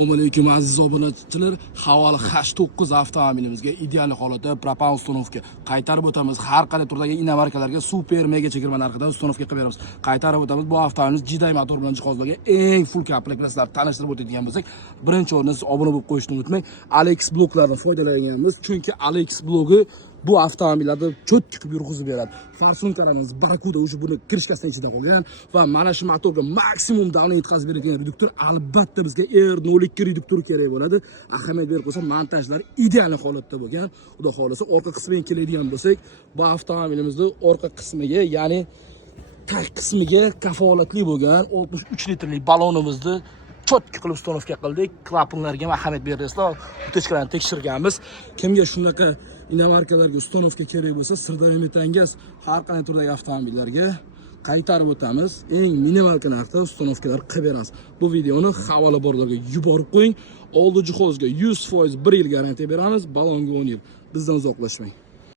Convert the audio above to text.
Assalomu alaykum aziz obunachilar. Havoli H9 avtomobilimizga ideal holatda propan ustunovka qaytarib o'tamiz. Har qanday turdagi inomarkalarga super mega chegirma narxida ustunovka qilib beramiz. Qaytarib o'tamiz. Bu avtomobilimiz Jiday motor bilan jihozlangan eng full komplektlar sizlarni tanishtirib o'tadigan bo'lsak, birinchi o'rinda siz obuna bo'lib qo'yishni unutmang. Alex bloklardan foydalanganmiz, chunki Alex blogi bu avtomobillarda cho'tki yurg'izib beradi. Farsunkalarimiz Barakuda o'sha buni kirishkasidan ichida qolgan va mana shu motorga maksimum davlat yetkazib beradigan reduktor albatta bizga R02 reduktor kerak bo'ladi. Ahamiyat berib qo'ysa, montajlar ideal holatda bo'lgan. Xudo xolasa orqa qismiga keladigan bo'lsak, bu avtomobilimizning orqa qismiga, ya'ni tag qismiga kafolatli bo'lgan 63 litrlik balonimizni cho'tki qilib ustunovka qildik. Klapanlarga ham ahamiyat berasizlar. Utechkalarni tekshirganmiz. Kimga shunaqa inomarkalarga ustunovka kerak bo'lsa, Sirdaryo Metangaz har qanday turdagi avtomobillarga qaytarib o'tamiz. Eng minimal narxda ustunovkalar qilib beramiz. Bu videoni havola borlarga yuborib qo'ying. Oldi jihozga 100% 1 yil garantiya beramiz, balonga 10 yil. Bizdan uzoqlashmang.